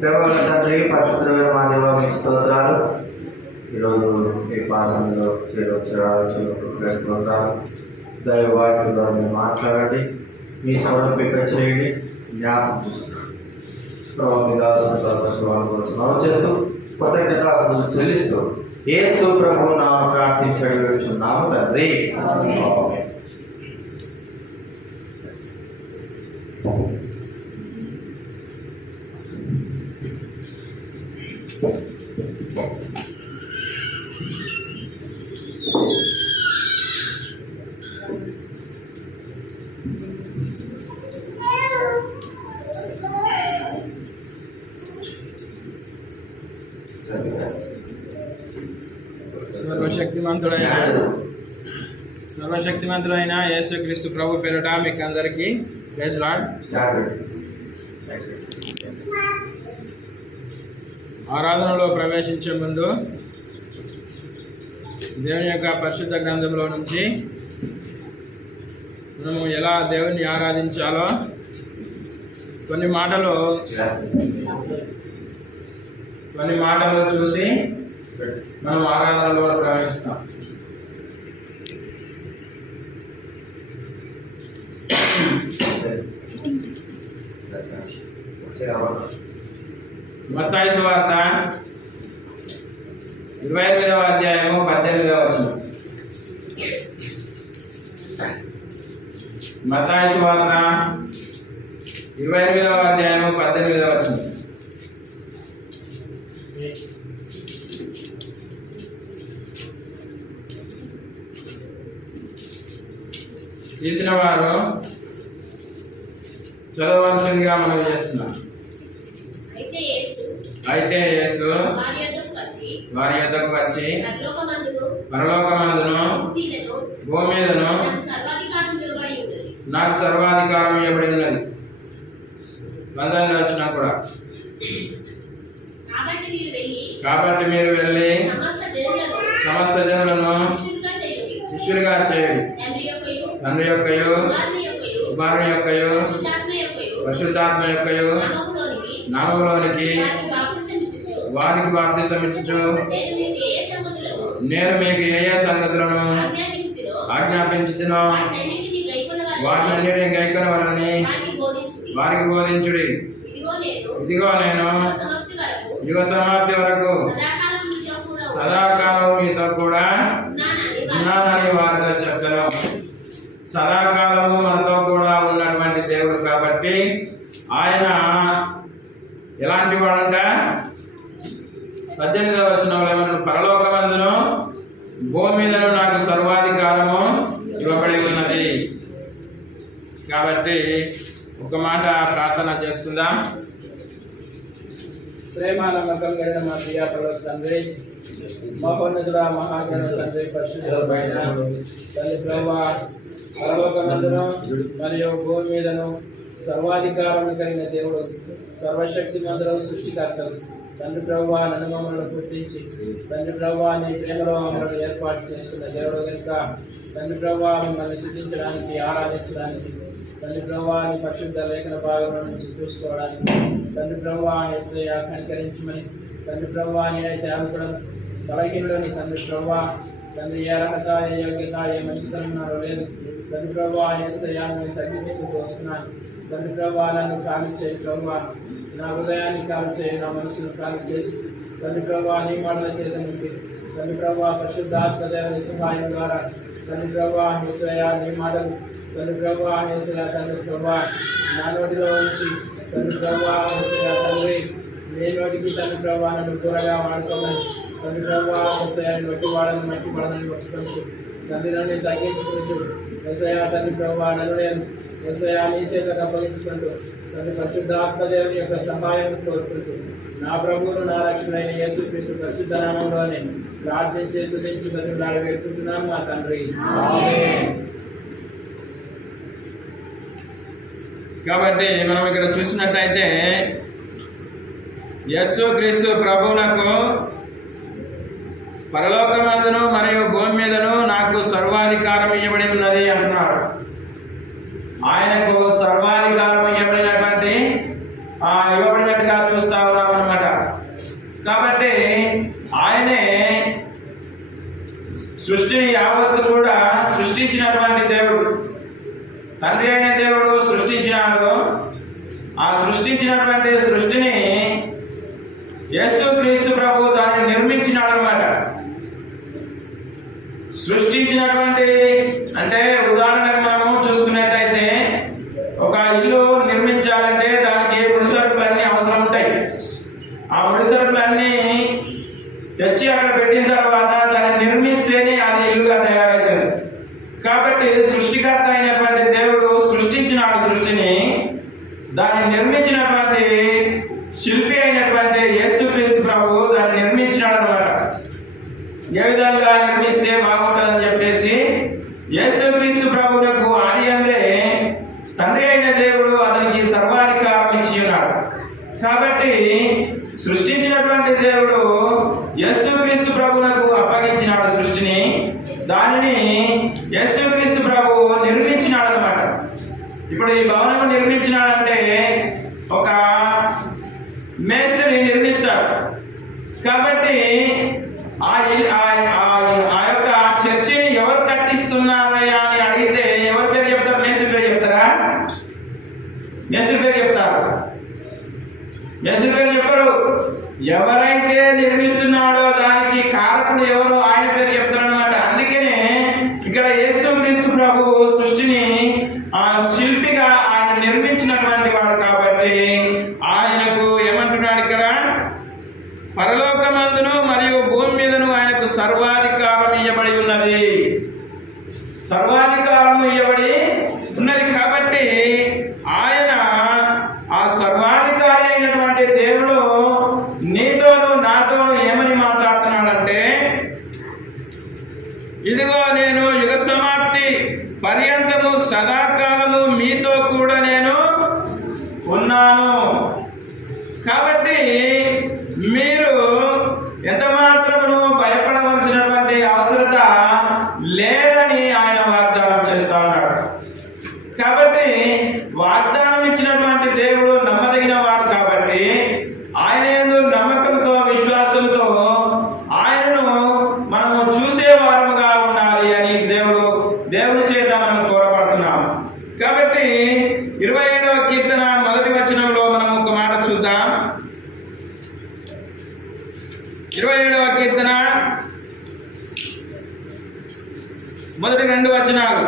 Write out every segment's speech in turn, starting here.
ప్రేమగల తండ్రి, పరిశుద్ధమైన మా దేవ, మీకు స్తోత్రాలు. ఈరోజు ఈ పాసంలో చేరవచ్చిన స్తోత్రాలు. దైవవాక్యంలో మీరు మాట్లాడండి, మీ సమర్పింప చేయండి, జ్ఞాపకం చూస్తున్నాను. ప్రభావం చేస్తూ కృతజ్ఞతాస్తుతులు చెల్లిస్తూ యేసు ప్రభువు నామమున ప్రార్థించి వేడుచున్నాము తండ్రి. సర్వశక్తిమంతుడైన యేసుక్రీస్తు ప్రభు పేరిట మీకు అందరికీ ప్రైజ్ లార్డ్. ఆరాధనలో ప్రవేశించే ముందు దేవుని యొక్క పరిశుద్ధ గ్రంథంలో నుంచి మనము ఎలా దేవుని ఆరాధించాలో కొన్ని మాటలు చూసి మనం ఆరాధనలో ప్రవేశిస్తాం. మత్తయి సువార్త 28వ అధ్యాయము 18వ వచనం. మత్తయి సువార్త 28వ అధ్యాయము 18వ వచనం. తీసిన వారు చదవలసిందిగా మనం చేస్తున్నాం. అయితే యేసు వారి యొద్దకు వచ్చి పరలోకమందును భూమి మీదను నాకు సర్వాధికారం ఇవ్వబడి ఉన్నది. 19వ వచనం కూడా. కాబట్టి మీరు వెళ్ళి సమస్త జనులను శిష్యులుగా చేయండి. తండ్రి యొక్కయు కుమారుని యొక్కయు పరిశుద్ధాత్మ యొక్కయు నామములోనికి వారికి బాప్తిసం ఇచ్చుచు నేను మీకు ఏ ఏ సంగతులను ఆజ్ఞాపించుచునో వాటిని గైకొనవలెనని వారికి బోధించుడి. ఇదిగో నేను యుగ సమాప్తి వరకు సదాకాలం మీతో కూడా ఉన్నానని వారితో చెప్పాను. సదాకాలము మనతో కూడా ఉన్నటువంటి దేవుడు కాబట్టి ఆయన ఎలాంటి వాడంట? 18వ వచనంలో ఏమన్నా, పరలోకమందును భూమి మీదను నాకు సర్వాధికారము ఇవ్వబడి ఉన్నది. కాబట్టి ఒక మాట ప్రార్థన చేసుకుందాం. ప్రేమ నమ్మకం కలిగిన మా ప్రియ పరలోక తండ్రి, మహోన్నతుడా, మహాగణుడ తండ్రి, పరిశుద్ధుడైన తండ్రి ప్రభువా, పరలోకమందును మరియు భూమి మీదను సర్వాధికారం కలిగిన దేవుడు, సర్వశక్తిమంతుడు, సృష్టికర్తలు తండ్రి ప్రభువా, నన్ను మమ్మల్ని పుట్టించి తండ్రి ప్రభువా నీ ప్రేమలో మమ్మల్ని ఏర్పాటు చేసుకున్న దేవుడు కనుక తండ్రి ప్రభువా మిమ్మల్ని స్తుతించడానికి, ఆరాధించడానికి తండ్రి ప్రభువా నీ పరిశుద్ధ లేఖన భాగంలో నుంచి చూసుకోవడానికి తండ్రి ప్రభువా యేసయ్యా కనికరించమని తండ్రి ప్రభువా నేనైతే అనుకున్నాను బలహీనుడని తండ్రి ప్రభువా తండ్రి ఏ అర్హత, ఏ యోగ్యత, ఏ మంచితనం నాలో లేదు తండ్రి ప్రభువా యేసయ్యా నేను తగ్గించుకుంటూ వస్తున్నాను. తండ్రి ప్రభువా నన్ను ఖాళీ చేయి ప్రభువా, నా హృదయాన్ని ఖాళీ చేయి, నా మనసును ఖాళీ చేసి తండ్రి ప్రభువా నీ మాటల చేత నింపి తండ్రి ప్రభువా పరిశుద్ధాత్మ దేవుని సహాయం ద్వారా తండ్రి ప్రభువా యేసయ్యా నీ మాటలు తండ్రి ప్రభువా యేసయ్యా తండ్రి ప్రభువా నా నోటిలో ఉంచి తండ్రి ప్రభువా యేసయ్యా తండ్రి నీ నోటికి తండ్రి ప్రభువా నన్ను కూరగా వాడుకోమని తండ్రి ప్రభువా యేసయ్యా నోటి వాడని మట్టి పడనని పట్టుకుంటూ తండ్రి నన్ను తగ్గించుకుంటూ యేసయ్యా తండ్రి ప్రభువా నన్ను నేను యేసయ్యా నీ చేతకు అప్పగించుకుంటూ తండ్రి పరిశుద్ధాత్మ దేవుని యొక్క సహాయం కోరుకుంటూ నా ప్రభువును నా రక్షకుడైన యేసుక్రీస్తు పరిశుద్ధ నామములోనే ప్రార్థించి స్తుతించి బతిమలాడి వేడుకుంటున్నాను మా తండ్రి. ఆమేన్. కాబట్టి మనం ఇక్కడ చూసినట్టయితే యేసుక్రీస్తు ప్రభువునకు పరలోకమందును మరియు భూమి మీదను నాకు సర్వాధికారం ఇవ్వబడి ఉన్నది అంటున్నాడు. ఆయనకు సర్వాధికారం ఇవ్వబడినటువంటి ఇవ్వబడినట్టుగా చూస్తా ఉన్నాం అన్నమాట. కాబట్టి ఆయనే సృష్టిని యావత్తు కూడా సృష్టించినటువంటి దేవుడు. తండ్రి అయిన దేవుడు సృష్టించినాడు. ఆ సృష్టించినటువంటి సృష్టిని యేసుక్రీస్తు ప్రభు దాన్ని నిర్మించినాడు అన్నమాట. సృష్టించినటువంటి అంటే ఉదాహరణకు మనము చూసుకున్నట్టయితే ఒక ఇల్లు నిర్మించాలంటే దానికి ముడిసరుకులన్నీ అవసరం ఉంటాయి. ఆ ముడిసరుకులన్నీ తెచ్చి అక్కడ పెట్టిన తర్వాత దాన్ని నిర్మిస్తేనే అది ఇల్లుగా తయారవుతుంది. కాబట్టి సృష్టికర్త అయినటువంటి దేవుడు సృష్టించినాడు సృష్టిని. దాన్ని నిర్మించినటువంటి శిల్పి అయినటువంటి యేసుక్రీస్తు ప్రభు దాన్ని నిర్మించినాడు అన్నమాట. ఏ విధంగా నిర్మిస్తే బాగుంటుందని చెప్పేసి యేసుక్రీస్తు ప్రభువులకు ఆది అందే తండ్రి అయిన దేవుడు అతనికి సర్వాధికారం ఇచ్చి ఉన్నాడు. కాబట్టి సృష్టించినటువంటి దేవుడు యేసుక్రీస్తు ప్రభువులకు అప్పగించినాడు సృష్టిని. దానిని యేసుక్రీస్తు ప్రభువు నిర్మించినాడు అన్నమాట. ఇప్పుడు ఈ భవనం నిర్మించినాడంటే ఒక మేస్త్రి నిర్మిస్తాడు. కాబట్టి ఆ యొక్క చర్చిని ఎవరు కట్టిస్తున్నారయ్యా అని అడిగితే ఎవరి పేరు చెప్తారు? మేస్త్రి పేరు చెప్తారా? మేస్త్రి పేరు చెప్తారు? మేస్త్రి పేరు చెప్పరు. ఎవరైతే నిర్మిస్తున్నాడో దానికి కారకుడు ఎవరు ఆయన పేరు చెప్తారనమాట. అందుకనే ఇక్కడ యేసుక్రీస్తు ప్రభు సృష్టిని శిల్పిగా ఆయన నిర్మించినటువంటి వాడు. కాబట్టి ఆయనకు ఏమంటున్నాడు ఇక్కడ? పరలోకమందును మరియు భూమి మీదను ఆయనకు సర్వాధికారం ఇవ్వబడి ఉన్నది. సర్వాధికారం ఇవ్వబడి ఉన్నది. కాబట్టి ఆయన ఆ సర్వాధికారి అయినటువంటి దేవుడు నీతోను నాతోను ఏమని మాట్లాడుతున్నాడంటే, ఇదిగో నేను యుగ సమాప్తి పర్యంతము సదాకాలము మీతో కూడా నేను ఉన్నాను. కాబట్టి మీరు ఎంత మాత్రమును భయపడవలసినటువంటి అవసరత లేదని ఆయన వాగ్దానం చేస్తా ఉన్నాడు. కాబట్టి వాగ్దానం ఇచ్చినటువంటి దేవుడు నమ్మదగిన వాడు. కాబట్టి ఆయన యందు నమ్మకంతో విశ్వాసంతో ఆయనను మనము చూసేవారముగా ఉండాలి అని దేవుని చేత మనం కోరబడుతున్నాం. కాబట్టి 27వ కీర్తన మొదటి వచనంలో మనం ఒక మాట చూద్దాం. 27వ కీర్తన మొదటి 2 వచనాలు.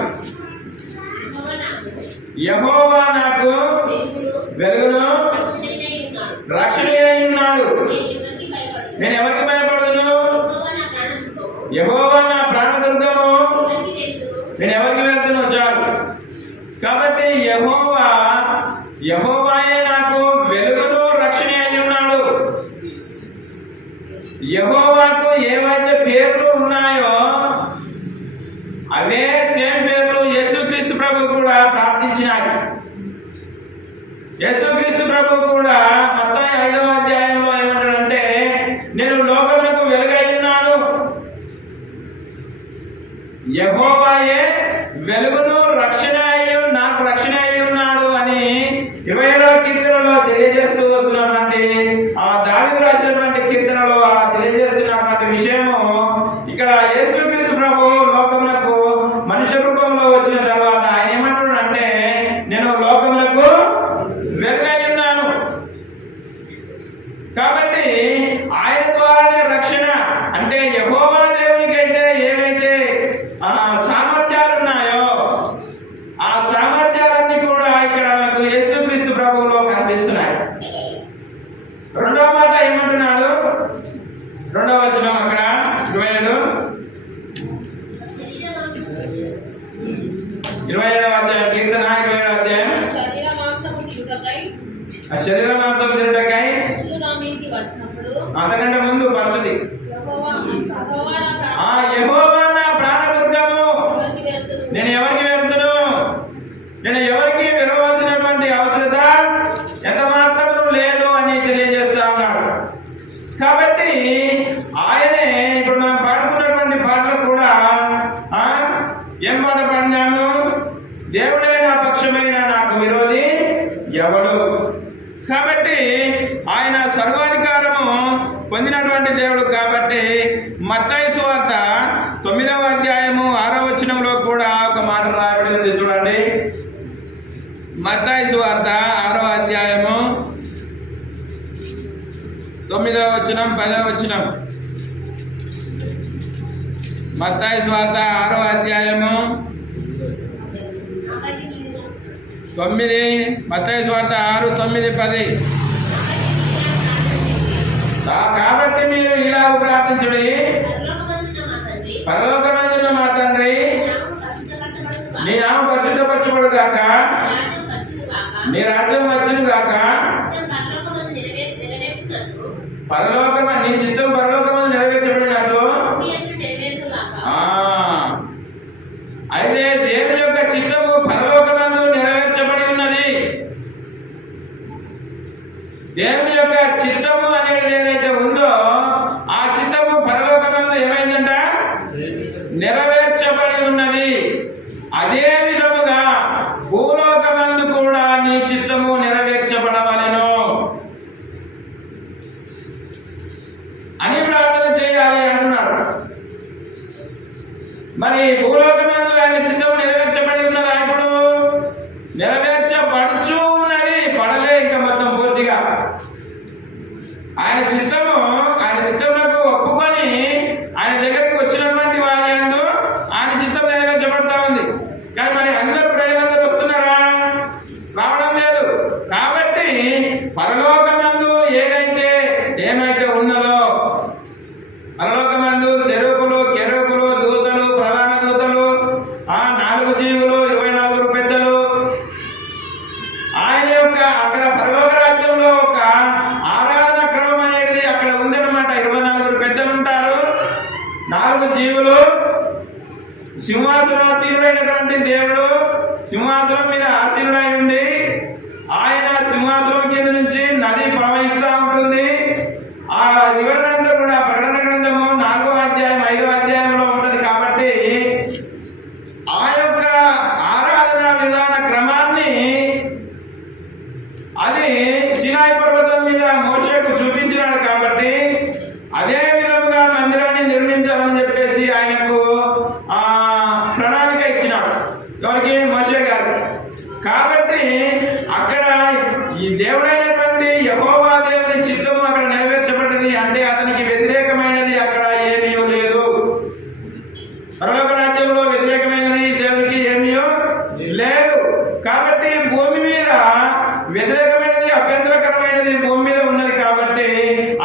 యెహోవా నాకు వెలుగును రక్షణయై ఉన్నాడు. నేను ఎవరికి భయపడదును? యెహోవా నా ప్రాణదుర్గము. నేను ఎవరికి వెళ్తాను? చాలు. కాబట్టి యెహోవాయే నాకు వెలుగును రక్షణ అయి ఉన్నాడు. యెహోవాకు ఏవైతే పేర్లు ఉన్నాయో అవే సేమ్ పేర్లు యేసుక్రీస్తు ప్రభు కూడా ప్రార్థించినాడు. యేసుక్రీస్తు ప్రభు కూడా మత్తయి 5వ అధ్యాయంలో ఏమంటాడంటే, నేను లోకమునకు వెలుగై ఉన్నాను. యెహోవాయే వెలుగును రక్షణ నాకు రక్షణ అయి ఉన్నాడు అని 27వ కీర్తనలో తెలియజేస్తూ వస్తున్నటువంటి దావీదు రాసినటువంటి కీర్తనలో అలా తెలియజేస్తున్నటువంటి విషయము ఇక్కడ యేసుక్రీస్తు ప్రభు లోకమునకు మనుష్య రూపంలో వచ్చిన తర్వాత ఆయన ఏమంటున్నాడంటే, నేను లోకమునకు వెలుగై ఉన్నాను. కాబట్టి ఆయన ద్వారానే రక్షణ. అంటే యెహోవా దేవునికి అయితే ఏవైతే సామర్థ్యాలు ఉన్నాయో ఆ సామర్థ్యాలన్నీ కూడా ఇక్కడ మనకు యేసుక్రీస్తు ప్రభువులో కనిపిస్తున్నాయి. రెండవ మాట ఏమంటున్నాడు? 2వ వచనం అక్కడ 27వ అధ్యాయం కీర్తన 27వ అధ్యాయం. ఆ శరీర మాంసం తినటకై అంతకంటే ముందు ఫస్ట్ది యెహోవా నా ప్రాణదుర్గము. నేను ఎవరికి వెళ్తాను? నేను ఎవరికి వెరవలసినటువంటి అవసరత ఎంత మాత్రము లేదు అని తెలియజేస్తా ఉన్నాడు. కాబట్టి ఆయనే ఇప్పుడు మనం పాడుకున్నటువంటి పాటలు కూడా ఏం పాట పాడినాము? దేవుడే నా పక్షమైన నాకు విరోధి ఎవడు. కాబట్టి కాబట్టి ఆయన సర్వాధికారము పొందినటువంటి దేవుడు. కాబట్టి మత్తయి సువార్త 9వ అధ్యాయము 6వ వచనంలో కూడా ఒక మాట రాయబడి ఉంది. చూడండి, మత్తయి సువార్త 6వ అధ్యాయము 9వ వచనం 10వ వచనం. మత్తయి సువార్త 6వ అధ్యాయము 9, మత్తయి సువార్త 6, 9, 10. కాబట్టి మీరు ఇలా ప్రార్థించుడి, పరలోకమందున్న మా తండ్రి, నీ నామం పరిశుద్ధపరచబడు గాక, నీ రాజ్యం వచ్చును గాక, నీ చిత్తం పరలోకమందు నెరవేర్చబడినట్లు. అయితే దేవుని యొక్క చిత్తము పరలోకమందు నెరవేర్చబడి ఉన్నది. దేవుని యొక్క చిత్తము అనేది ఏదైతే ఉందో ఆ చిత్తము పరలోకమందు ఏమైందంట? నెరవేర్చబడి ఉన్నది. అదే విధముగా భూలోకమందు కూడా నీ చిత్తము నెరవేర్చబడవలెను అని ప్రార్థన చేయాలి అంటున్నారు. మరి భూలోకమందు ఆయన చిత్తము నెరవేర్చబడి ఉన్నదా? ఇప్పుడు నెరవేర్చబడుచు ఉన్నది, పడలే ఇంకా మొత్తం పూర్తిగా. ఆయన చిత్తములకు ఒప్పుకొని ఆయన దగ్గరికి వచ్చినటువంటి వారి యందు ఆయన చిత్తం నెరవేర్చబడతా ఉంది. కానీ మరి అందరూ ప్రజలందరూ వస్తున్నారా? రావడం లేదు. కాబట్టి పరలోకమందు ఏమైతే ఉన్నదో, పరలోకమందు సెరూపులు, కెరూబులు, దూతలు, ప్రధాన దూతలు, 4 జీవులు, 24 పెద్దలు, ఆయన యొక్క అక్కడ పరలోక రాజ్యంలో ఒక ఆరాధన క్రమం అనేది అక్కడ ఉందన్నమాట. 24 పెద్దలు ఉంటారు, 4 జీవులు, సింహాసనాసీనుడైనటువంటి దేవుడు సింహాసనం మీద ఆసీనుడై ఉండి ఆయన సింహాసనం కింద నుంచి నది ప్రవహిస్తూ ఉంటుంది. ఆ వివరణ అంతా కూడా ప్రకటన గ్రంథము 4వ అధ్యాయం 5వ అధ్యాయంలో ఉంటుంది. కాబట్టి ఆ యొక్క ఆరాధన విధాన క్రమాన్ని అది సినాయి పర్వతం మీద మోషేకు చూపించినాడు. కాబట్టి అదే విధముగా మందిరాన్ని నిర్మించాలని చెప్పేసి ఆయనకు ప్రణాళిక ఇచ్చినాడు. ఎవరికి? మోషే గారు. కాబట్టి అక్కడ ఈ దేవుడైనటువంటి యెహోవా దేవుని చిత్తము అక్కడ నెరవేర్చబడ్డది. అంటే అతనికి వ్యతిరేకమైనది అక్కడ ఏమీ లేదు. పరలోక రాజ్యంలో వ్యతిరేకమైనది దేవునికి ఏమీ లేదు. కాబట్టి భూమి మీద వ్యతిరేకమైనది, అభ్యంతరకరమైనది భూమి మీద ఉన్నది. కాబట్టి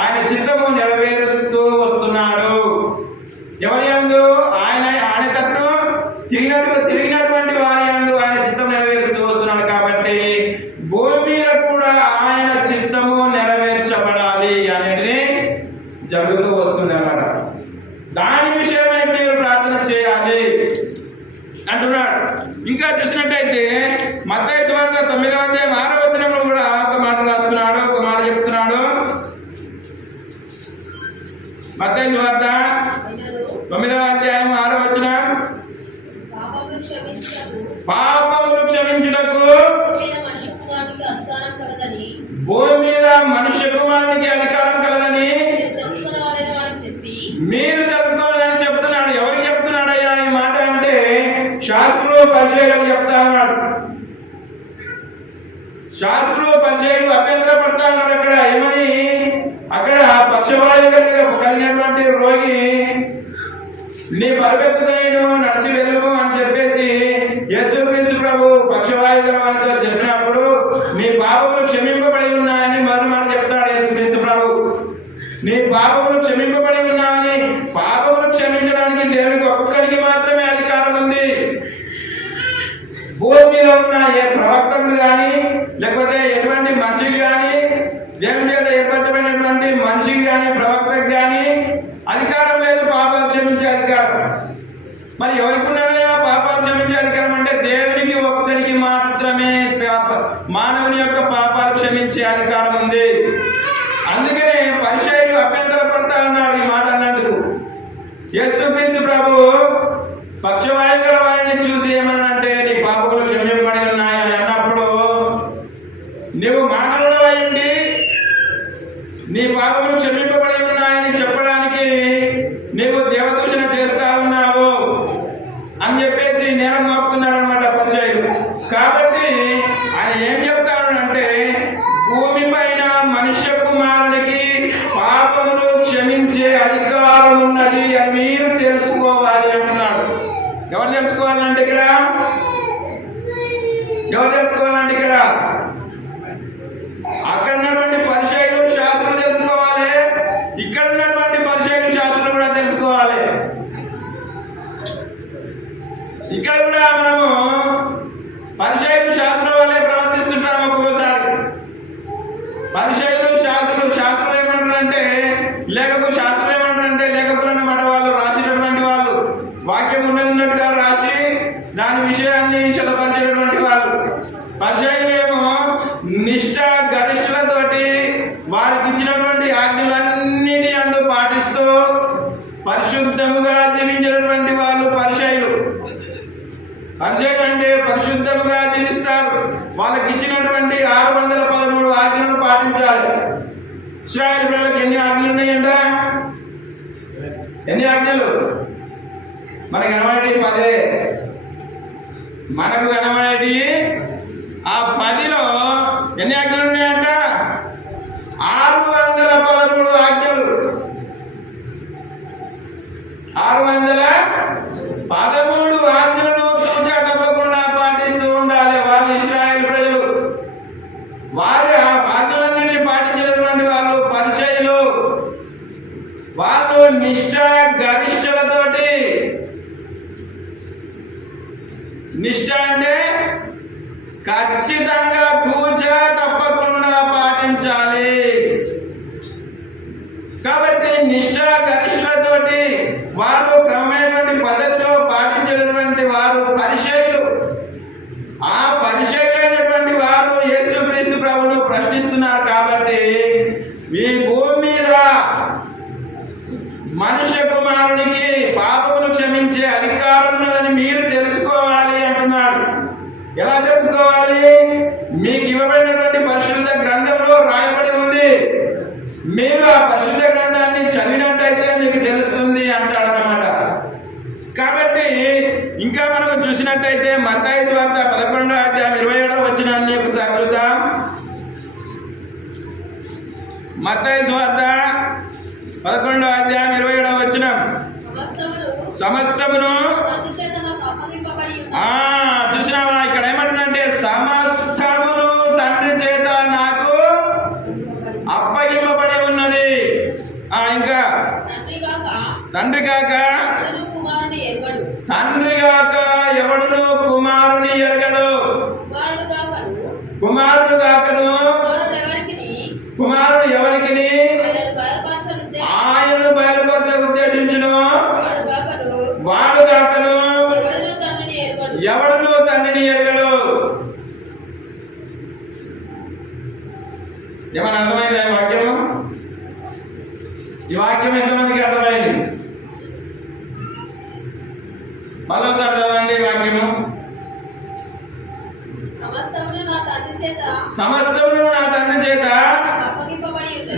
ఆయన చిత్తము నెరవేరుస్తూ వస్తున్నాడు. ఎవరి యందు? ఆయన తట్టు తిరిగినటువంటి వారి యందు ఆయన చిత్తం నెరవేరుస్తూ వస్తున్నాడు. కాబట్టి భూమి మీద కూడా ఆయన చిత్తము నెరవేర్చబడాలి అనేది జరుగుతూ వస్తుంది అన్నమాట. దాని విషయమై మీరు ప్రార్థన చేయాలి అంటున్నాడు. ఇంకా చూసినట్టయితే మత్తయి సువార్త 9వ అధ్యాయం 6వ వచనంలో కూడా ఒక మాట రాస్తున్నాడు, ఒక మాట చెప్తున్నాడు. మత్తయి సువార్త 9వ అధ్యాయం 6వ వచనం, పాపములు క్షమించుటకు భూమి మీద మనుష్య కుమారునికి అధికారం కలదని మీరు తెలుసుకోవాలని చెప్తున్నాడు. ఎవరికి చెప్తున్నాడయ్యా ఈ మాట అంటే శాస్త్రులు పరిచయులకు చెప్తా ఉన్నాడు. శాస్త్రులు పరిచయులు అభ్యంతర పడతా ఉన్నారు. అక్కడ ఏమని? అక్కడ పక్షవాయు కలిగినటువంటి రోగి నీ పరిపెత్తుదైను నడిచి వెళ్ళము అని చెప్పేసి యేసుక్రీస్తు ప్రభు పక్షవాయు వారితో చెప్పినప్పుడు నీ పాపములు క్షమింపబడి ఉన్నాయని మరోమాట చెప్తాడు యేసుక్రీస్తు ప్రభు. నీ పాపములు క్షమింపబడి ఉన్నాయని, పాపములు క్షమించడానికి దేవునికి ఒక్కరికి మాత్రమే అధికారం ఉంది. భూమి మీద ఉన్న ఏ ప్రవక్తకు కానీ లేకపోతే ఎటువంటి మనిషికి కానీ, దేవుని చేత ఏర్పరచబడినటువంటి మనిషికి కానీ ప్రవక్తకు కానీ అధికారం లేదు పాపాలు క్షమించే అధికారం. మరి ఎవరికి ఉన్నదయ్యా పాపాలు క్షమించే అధికారం అంటే దేవునికి ఒక్కరికి మాత్రమే మానవుని యొక్క పాపాలు క్షమించే అధికారం ఉంది. అందుకనే పరిచయులు అభ్యంతర పడతా ఉన్నారు ఈ మాట అన్నందుకు. యేసుక్రీస్తు ప్రభు పక్షవాయు గల వారిని చూసి ఏమనంటే నీ పాపములు క్షమింపబడి ఉన్నాయని అన్నప్పుడు నువ్వు మానవుడు అయింది నీ పాపములు క్షమింపబడి ఉన్నాయని చెప్పడానికి నీవు దేవదూషణ చేస్తా ఉన్నావు అని చెప్పేసి నేరం మోపుతున్నారనమాట పరిచయులు. కాబట్టి ఆయన ఏం చెప్తానంటే భూమి పైన మనుష్య కుమారునికి పాపములు క్షమించే అధికారం ఉన్నది అని మీరు తెలుసుకోవాలి అంటున్నాడు. ఎవరు తెలుసుకోవాలంటే ఇక్కడ అక్కడ ఉన్నటువంటి పరిచయులు శాస్త్రులు తెలుసుకోవాలి, ఇక్కడ ఉన్నటువంటి పరిచయులు శాస్త్రులు కూడా తెలుసుకోవాలి. ఇక్కడ కూడా మనము పరిచయులు శాస్త్రం వల్లే ప్రవర్తిస్తుంటాము. ఒక్కొక్కసారి పరిచయులు శాస్త్రులు ఏమంటారంటే లేకపోయినమాట వాళ్ళు రాసినటువంటి వాళ్ళు వాక్యం ఉన్నట్టుగా రాసి దాని విషయాన్ని చదవపరిచేటటువంటి వాళ్ళు. పరిచయులేమో నిష్ఠ గరిష్ఠులతోటి వారికి ఇచ్చినటువంటి ఆజ్ఞలన్నిటి అందు పాటిస్తూ పరిశుద్ధముగా జీవించినటువంటి వాళ్ళు పరిచయులు. పరిచయం అంటే పరిశుద్ధముగా జీవిస్తారు. వాళ్ళకి ఇచ్చినటువంటి 613 ఆజ్ఞలను పాటించాలి. ఇశ్రాయేలు ప్రజలకు ఎన్ని ఆజ్ఞలు ఉన్నాయంట? ఎన్ని ఆజ్ఞలు? మనకు కనబడేటి 10. మనకు కనబడేటి ఆ 10లో ఎన్ని ఆజ్ఞలు ఉన్నాయంట? 613 ఆజ్ఞలు. 613 ఆజ్ఞలను తూచా తప్పకుండా పాటిస్తూ ఉండాలి వాళ్ళు ఇశ్రాయేలు ప్రజలు. వారి ఆ ఆజ్ఞలన్నింటినీ పాటించినటువంటి వాళ్ళు పరిచయులు. వాళ్ళు నిష్ఠ గరిష్ఠులతోటి, నిష్ఠ అంటే ఖచ్చితంగా తూచా తప్పకుండా పాటించాలి. కాబట్టి నిష్ఠ గరిష్ఠులతోటి వారు క్రమమైనటువంటి పద్ధతిలో పాటించినటువంటి వారు పరిచయులు. ఆ పరిచయులైనటువంటి వారు యేసుక్రీస్తు ప్రభువును ప్రశ్నిస్తున్నారు. కాబట్టి ఈ భూమి మీద మనుష్య కుమారునికి పాపమును క్షమించే అధికారం ఉన్నదని మీరు తెలుసుకోవాలి అంటున్నాడు. ఎలా తెలుసుకోవాలి? మీకు ఇవ్వబడినటువంటి పరిశుద్ధ గ్రంథంలో రాయబడి ఉంది. మీరు ఆ పరిశుద్ధ గ్రంథాన్ని చదివినట్టయితే మీకు తెలుస్తుంది అంటాడనమాట. కాబట్టి ఇంకా మనం చూసినట్టయితే మత్తయి సువార్త 11వ అధ్యాయం 27వ వచనాన్ని ఒకసారి చూద్దాం. మత్తయి సువార్త 11వ అధ్యాయం 27వ వచనం. సమస్తమును చూసినావా? ఇక్కడ ఏమంటుందంటే సమస్తమును తండ్రి చేత నాకు అప్పగింపబడి ఉన్నది. ఇంకా తండ్రి కాక ఎవడును కుమారుని ఎరగడు. కుమారుడు కాకను కుమారుడు ఎవరికి ఆయనను బయలుపరచ ఉద్దేశించును వాడు కాకను ఎవడును తండ్రిని ఎరగడు. ఏమన్నా అర్థమైంది ఈ వాక్యము? ఈ వాక్యం ఎంతమందికి అర్థమైంది? మరోసారి చదవండి ఈ వాక్యము. సమస్తమును నా తండ్రి చేత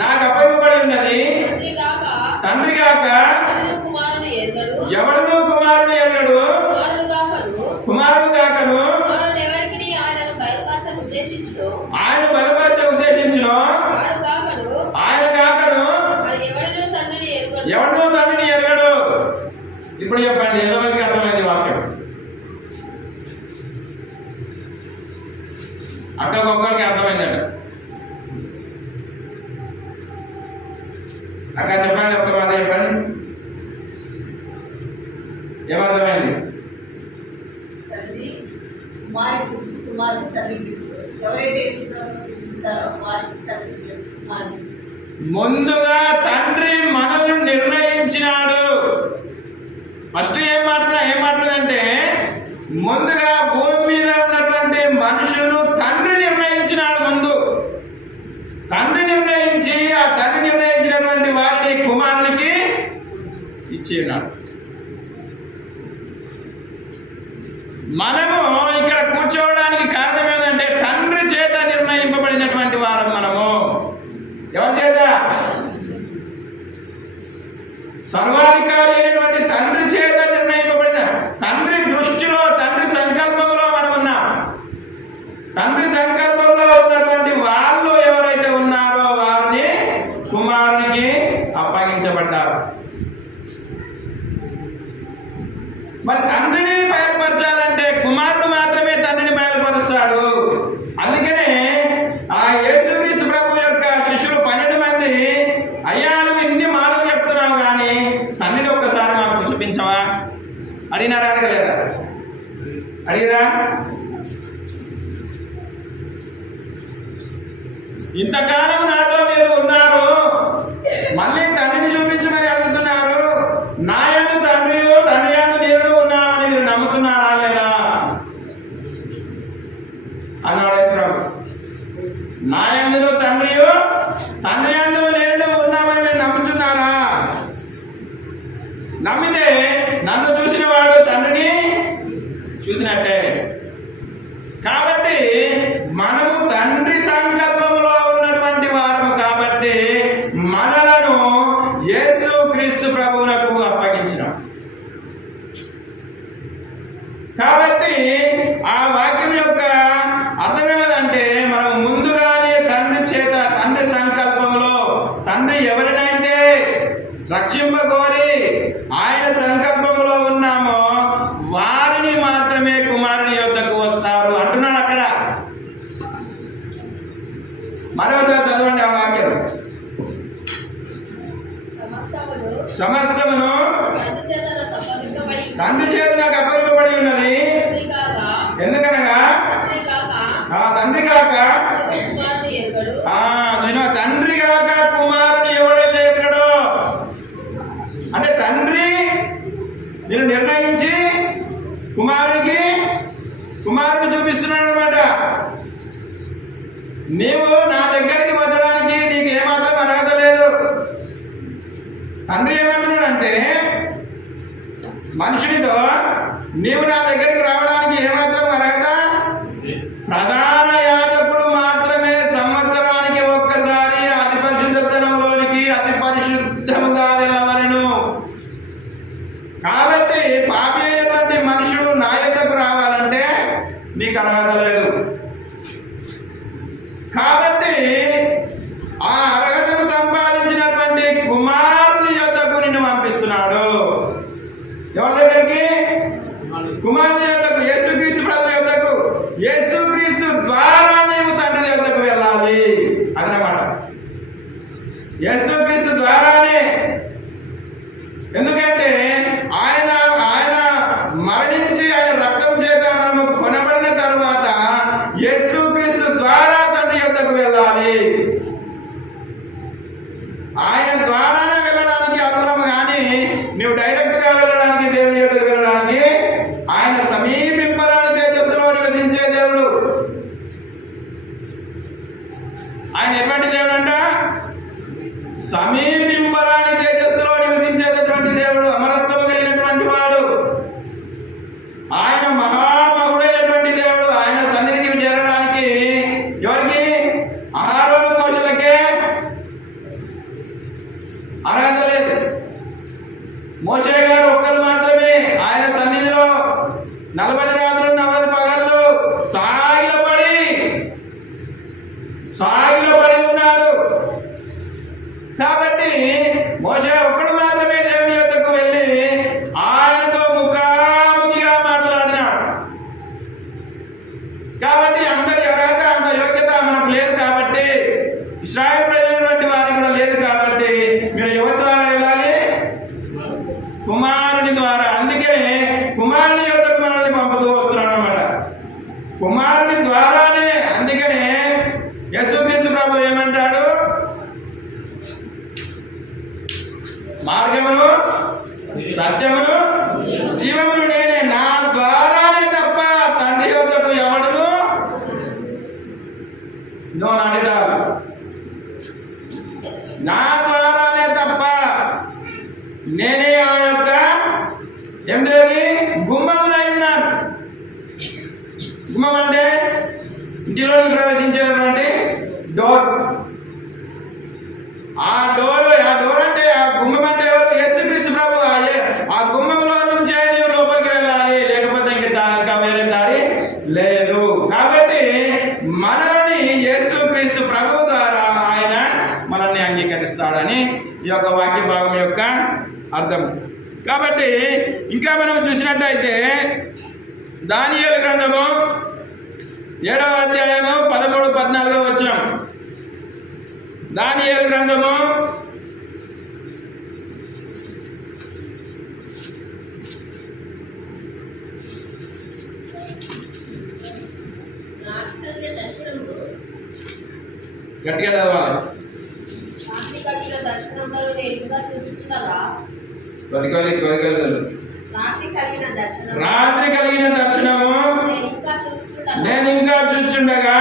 నాకు అప్పగింపబడి ఉన్నది. తండ్రి కాక ఎవడును కుమారుని ఎరగడు. కుమారుడు కాకను ఆయన బలపరచ ఉద్దేశించును ఆయన కాకను ఎవడును తండ్రిని ఎరగడు. ఇప్పుడు చెప్పండి ఎంతమందికి అర్థమైంది వాక్యం? అక్కకొక్కరికి అర్థమైందట. అక్క చెప్పండి, ఒక్క మాట చెప్పండి, ఏమర్థమైంది? ముందుగా తండ్రి మనల్ని నిర్ణయించినాడు. ఫస్ట్ ఏం మాట్లాడంటే ముందుగా భూమి మీద ఉన్నటువంటి మనుషులను తండ్రి నిర్ణయించినాడు. ముందు తండ్రి నిర్ణయించి ఆ తండ్రి నిర్ణయించినటువంటి వారిని కుమారునికి ఇచ్చేనాడు. మనము ఇక్కడ కూర్చోవడానికి కారణం ఏంటంటే తండ్రి చేత నిర్ణయింపబడినటువంటి వారం మనము. ఎవరి చేత? సర్వాధికారి అయినటువంటి తండ్రి చేత నిర్ణయింపబడిన, తండ్రి దృష్టిలో, తండ్రి సంకల్పంలో మనం ఉన్నాం. తండ్రి సంకల్పంలో ఉన్నటువంటి వాళ్ళు ఎవరైతే ఉన్నారో వారిని కుమారునికి అప్పగించబడ్డారు. మరి తండ్రిని బయలుపరచాలంటే కుమారుడు మాత్రమే తండ్రిని బయలుపరుస్తాడు. అందుకనే ఆ యేసుక్రీస్తు ప్రభు యొక్క శిష్యులు 12 మంది, అయ్యా నువ్వు ఇన్ని మాటలు చెప్తున్నావు కానీ తండ్రిని ఒక్కసారి మాకు చూపించవా అడిగినారా? అడగలేదా? అడిగిరా? ఇంతకాలం నాతో మీరు ఉన్నారు, మళ్ళీ తండ్రిని చూపించమని అడుగుతున్నారు. నా యందు తండ్రియు తండ్రి యందు నేను ఉన్నామని మీరు నమ్ముతున్నారా లేదా అన్నాడు ప్రభు. నా యందు తండ్రియు తండ్రి యందు నేను ఉన్నామని మీరు నమ్ముతున్నారా? నమ్మితే నన్ను చూసిన వాడు తండ్రిని చూసినట్టే. కాబట్టి మనము తండ్రి సంకల్పంలో ఉన్నటువంటి వారము కాబట్టి మనలను యేసుక్రీస్తు ప్రభువునకు అప్పగించినాం. కాబట్టి ఆ వాక్యం యొక్క అర్థం ఏమిటంటే మనం ముందుగానే తండ్రి చేత, తండ్రి సంకల్పంలో, తండ్రి ఎవరినైతే రక్షింపకోరి ఆయన సంకల్పంలో ఉన్నామో వారిని మాత్రమే కుమారుని యొద్దకు వస్తారు అంటున్నాడు అక్కడ. మరోసారి చదవండి ఆ వాక్యం. సమస్తమును తండ్రి చేత నాకు అప్పగింపబడి ఉన్నది, ఎందుకనగా తండ్రి కాక తండ్రి కాక కుమారుని ఎవడైతే ఎరగడో, అంటే తండ్రి నేను నిర్ణయించి కుమారుని చూపిస్తున్నాడు అనమాట. నీవు నా దగ్గరికి వచ్చడానికి నీకు ఏమాత్రం అర్హత లేదు. తండ్రి ఏమన్నాడంటే మనుషునితో, నీవు నా దగ్గరికి రావడానికి ఏమాత్రం అర్హత, ప్రధాన యాజకుడు మాత్రమే సంవత్సరానికి ఒక్కసారి అతి పరిశుద్ధ స్థలంలోనికి అతి పరిశుద్ధముగా వెళ్ళవలెను. కాబట్టి పాపి అయినటువంటి మనుషుడు నా యొద్దకు రావాలంటే నీకు అర్హత లేదు. కాబట్టి ఆ అర్హతను సంపాదించినటువంటి కుమారుని యొద్దకు నిన్ను పంపిస్తున్నాడు. ఎవరి దగ్గరికి? కుమారుని యొద్దకు, యేసుక్రీస్తు ప్రభు యొద్దకు. యేసుక్రీస్తు ద్వారా నీవు తండ్రి యొద్దకు వెళ్ళాలి అదనమాట. యేసుక్రీస్తు ద్వారానే. ఎందుకంటే ఆయన మరణించి ఆయన రక్తం చేత మనము కొనబడిన తరువాత యేసుక్రీస్తు ద్వారా తండ్రి యొద్దకు వెళ్ళాలి. ఆయన ద్వారానే వెళ్ళడానికి అనుగుణం కానీ నువ్వు డైరెక్ట్ గా వెళ్ళడానికి, దేవుని యొద్దకు వెళ్ళడానికి ఆయన సమీపింపరాని తేజస్సులో నివసించే దేవుడు. ఆయన ఎటువంటి దేవుడు అంట? సమీపింపరాని తేజస్సులో నివసించేటటువంటి దేవుడు, అమరత్వము కలిగినటువంటి వాడు. ఆయన మహామహుడైనటువంటి దేవుడు. ఆయన సన్నిధికి చేరడానికి ఎవరికి? అహరోను మోషలకే అర్హత లేదు. మోషే గారు ఒక్కరు మాత్రమే ఆయన సన్నిధిలో 40 రాత్రులు 40 పగళ్ళు సాగిలో పడి ఉన్నాడు. కాబట్టి మోషే ఒక్కడు మాత్రమే దేవుని యొద్దకు వెళ్ళి ఆయనతో ముఖాముఖిగా మాట్లాడినాడు. కాబట్టి అంతటి అర్హత, అంత యోగ్యత మనకు లేదు. కాబట్టి ఇశ్రాయేలు ప్రజలైనటువంటి వారికి కూడా లేదు. కాబట్టి మీరు ఎవరి ద్వారా వెళ్ళాలి? కుమారుని ద్వారా. అందుకనే కుమారుని యొద్దకు మనల్ని పంపుతూ వస్తున్నాడు అన్నమాట. కుమారుని ద్వారానే. అందుకనే యేసుక్రీస్తు ప్రభు ఏమంటాడు? మార్గమును, సత్యమును, జీవమును నేనే, నా ద్వారానే తప్ప తండ్రి యొద్దకు ఎవడును నా ద్వారానే తప్ప నేనే ఆ యొక్క ఏమిటి గుమ్మమునై ఉన్నాను. గుమ్మం అంటే ఇంటిలోకి ప్రవేశించేటటువంటి డోర్. ఆ డోర్ అంటే ఆ గుమ్మం అంటే ఎవరు? యేసుక్రీస్తు అంగీకరిస్తాడని ఈ యొక్క వాక్య భాగం యొక్క అర్థం. కాబట్టి ఇంకా మనం చూసినట్టయితే దానియేలు గ్రంథము 7వ అధ్యాయము 13-14 వచనం. దానియేలు గ్రంథము గట్టిగా చదవాలి. రాత్రి కలిగిన దర్శనము నేను ఇంకా చూచుండగా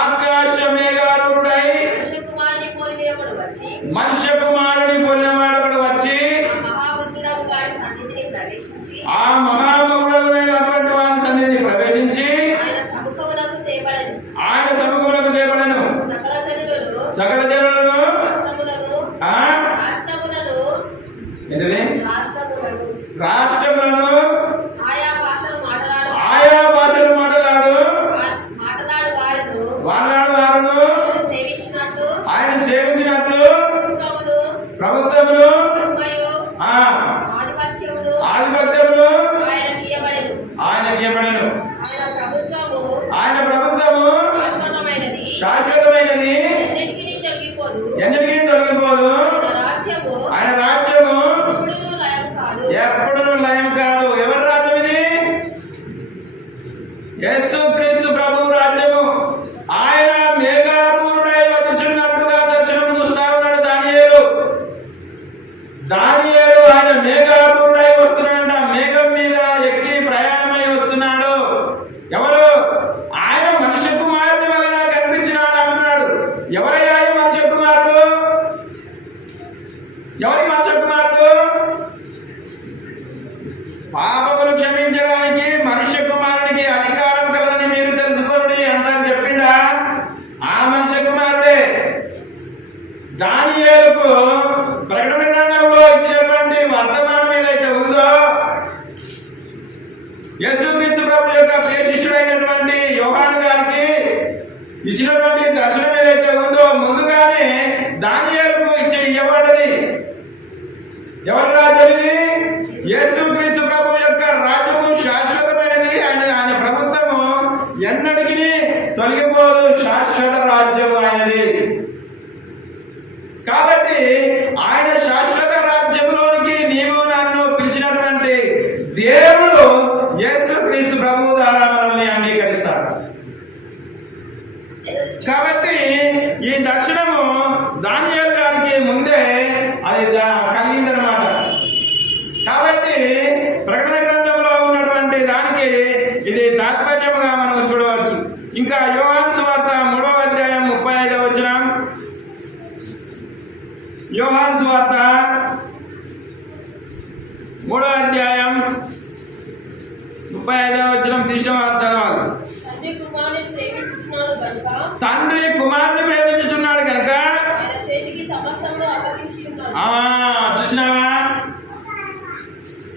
ఆకాశ మేఘారూఢుడై మనుష్య కుమారుని పోలినవాడొకడు వచ్చి ఆ మహామహుడైనటువంటి వాని సన్నిధిని ప్రవేశించి ఆయన సముఖములకు తేబడెను. సకల జనులను ఏంటిది రాష్ట్రములను ఆయా భాషలు మాట్లాడు వారు ఆయన సేవించినట్లు ప్రభుత్వములు ఆధిపత్యములు ఆయనకి ఇవ్వబడెను. ఆయన ప్రభుత్వము శాశ్వతమైనది, ఎన్నటికీ తొలగిపోదు. ఆయన రాజ్యము ఎప్పుడునూ లయం కాదు. ఎవరి రాజ్యం ఇది? యేసుక్రీస్తు ప్రభు రాజ్యము. ఆయన మేఘారూఢుడై వచ్చుచున్నట్టుగా దర్శనం చూస్తా ఉన్నాడు దానియేలు. ఆయన మేఘారూఢుడై వస్తున్నాడంట. మేఘం మీద ఎక్కి ప్రయాణమై వస్తున్నాడు. ఎవరు? ఆయన మనుష్య కుమారుని వలన కనిపించినాడు అంటున్నాడు. ఎవరయ్యా ఈ మనుష్య కుమారుడు? ఎవరి మనుష్య కుమారుడు? పాపములు క్షమించడానికి మనుష్య కుమారునికి అధికారం కలదని మీరు తెలుసుకోండి అంటారు చెప్పిండా? ఆ మనుష్య కుమారుడే. దానియేలుకు ప్రకటన గ్రంథంలో ఇచ్చినటువంటి వర్తమానం ఏదైతే ఉందో, యేసుక్రీస్తు ప్రభు యొక్క ప్రియ శిష్యుడైనటువంటి యోహాను గారికి ఇచ్చినటువంటి దర్శనం ఏదైతే ఉందో, ముందుగానే దానియేలుకు ఇవ్వబడ్డది. ఎవరి రాజ్యం ఇది? యేసుక్రీస్తు ప్రభు యొక్క రాజ్యము శాశ్వతమైనది. ఆయన ప్రభుత్వము ఎన్నటికీ తొలగిపోదు. శాశ్వత రాజ్యము ఆయనది. కాబట్టి ఆయన శాశ్వత రాజ్యంలోనికి నీవు నన్ను పిలిచినటువంటి దేవుడు యేసుక్రీస్తు ప్రభు ద్వారా మనల్ని అంగీకరిస్తాడు. కాబట్టి ఈ దర్శనము దానియేలు గారికి ముందే అది కలిగిందనమాట. కాబట్టి ప్రకటన గ్రంథంలో ఉన్నటువంటి దానికి ఇది తాత్పర్యముగా మనం చూడవచ్చు. ఇంకా యోహాను సువార్త 3వ అధ్యాయం 35వ వచనం. యోహాను సువార్త 3వ అధ్యాయం 35వ వచనం తీసిన వారు చదవాలి. తండ్రి కుమారుని ప్రేమించుచున్నాడు కనుక చూసినావా?